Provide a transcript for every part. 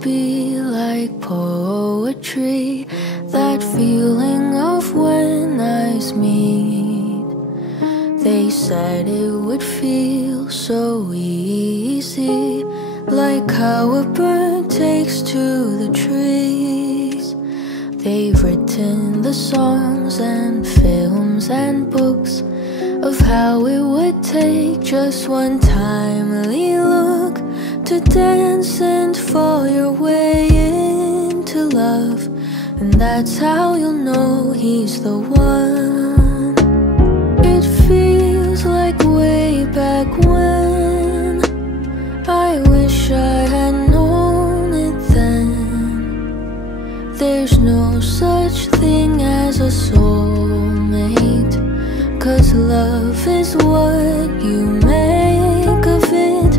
would be like poetry, that feeling of when eyes meet. They said it would feel so easy, like how a bird takes to the trees. They've written the songs and films and books of how it would take just one timely look to dance and fall your way into love. And that's how you'll know he's the one. It feels like way back when. I wish I had known it then. There's no such thing as a soulmate, 'cause love is what you make of it.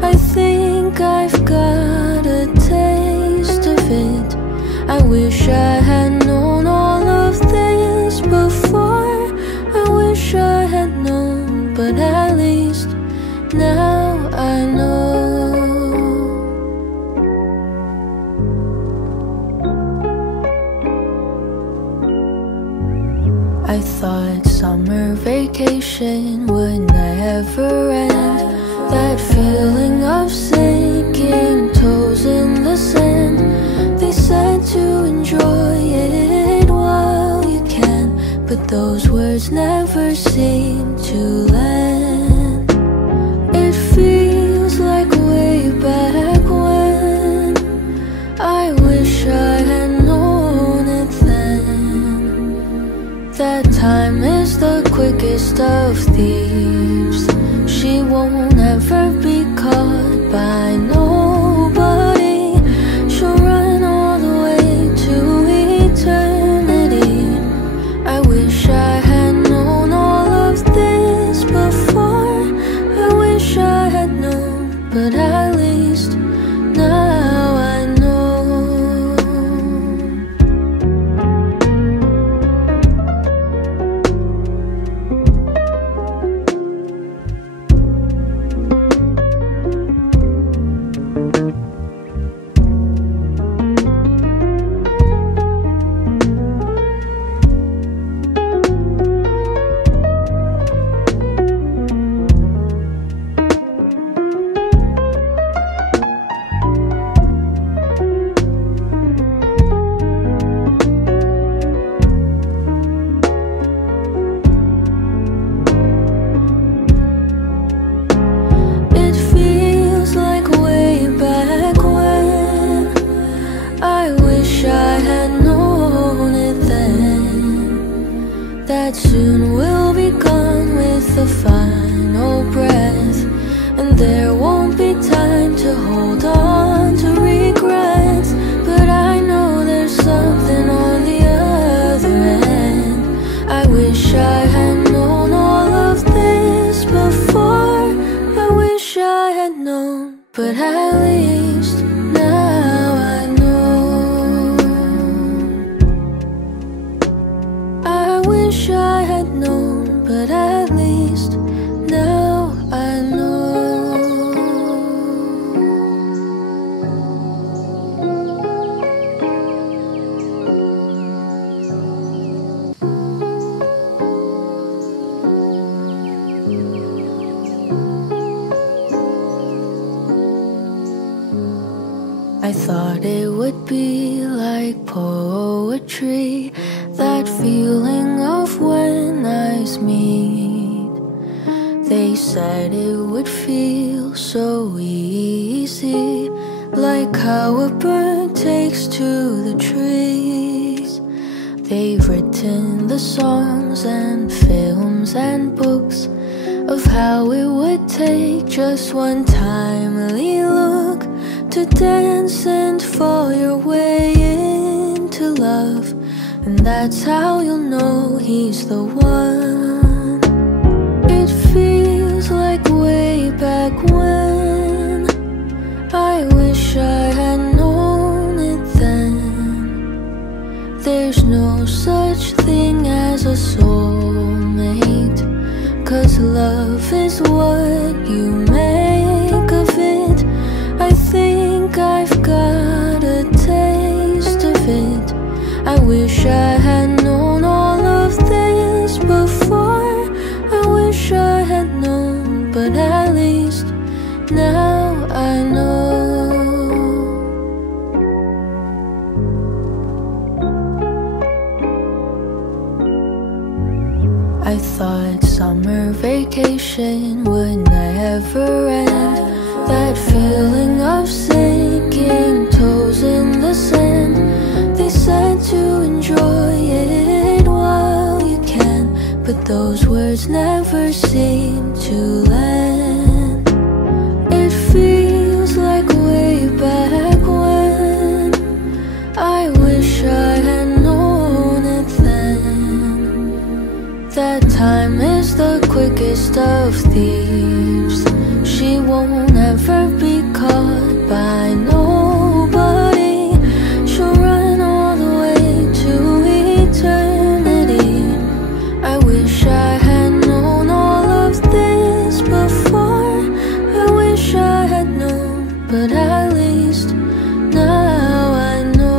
I think I've got a taste of it. I wish I had known all of this before. I wish I had known, but at least now I know. I thought summer vacation would never end. That feeling of sinking toes in the sand. They said to enjoy it while you can, but those words never seem to land. It feels like way back when. I wish I had known it then. That time is the quickest of thieves. She won't ever be caught by nobody. She'll run all the way to eternity. I wish I had known all of this before. I wish I had known, but at least now I know. That soon we'll be gone with the final breath, and there won't be time to hold on to regrets. But I know there's something on the other end. I wish I had known all of this before. I wish I had known, but at least now I know. I wish I had known, but at least now I know. I thought it would be like poetry, that feeling of when eyes meet. They said it would feel so easy, like how a bird takes to the trees. They've written the songs and films and books of how it would take just one timely look to dance and fall your way into love. And that's how you'll know he's the one. It feels like way back when. I wish I had known it then. There's no such thing as a soulmate, 'cause love is what you make of it. I think I've got thought summer vacation would never end. That feeling of sinking toes in the sand. They said to enjoy it while you can, but those words never seem to land. It feels like way back when. I wish I had known it then. That time is the quickest of thieves. She won't ever be caught by nobody. She'll run all the way to eternity. I wish I had known all of this before. I wish I had known, but at least now I know.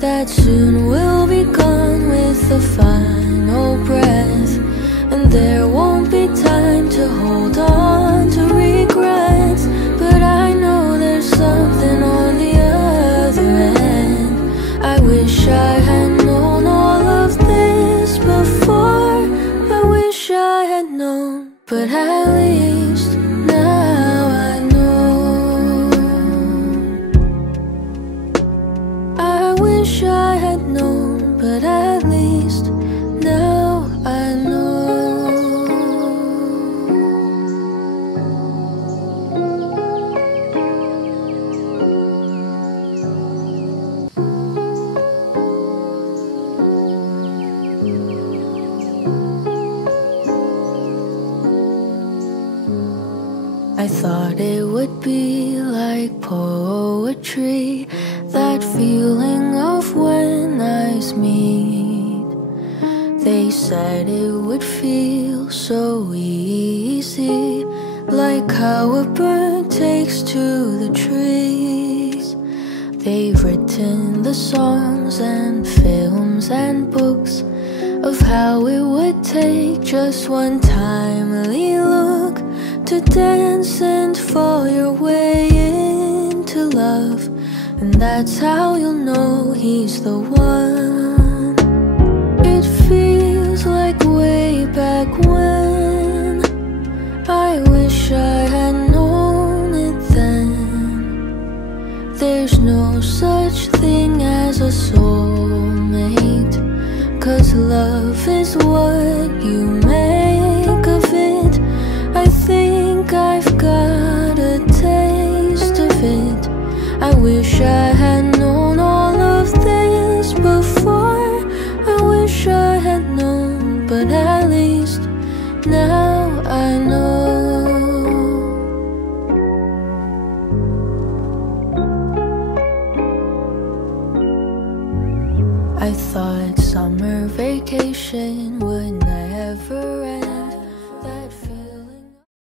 That soon we'll be gone with the final breath, and there won't be time to hold on to regrets. But I know there's something on the other end. I wish I had known all of this before. I wish I had known, but at least now I know. I wish I had known, but at least now I know. I thought it would be like poetry, that feeling of when eyes meet. They said it would feel so easy, like how a bird takes to the trees. They've written the songs and films and books of how it would take just one timely look to dance and fall your way into love. And that's how you'll know he's the one. It feels like way back when. I wish I had known it then. There's no such thing as a soulmate, 'cause love is what you make of it. I think I've got a taste of it. I wish I had known all of this before. I wish I had known, but at least now I know. I thought summer vacation would never end.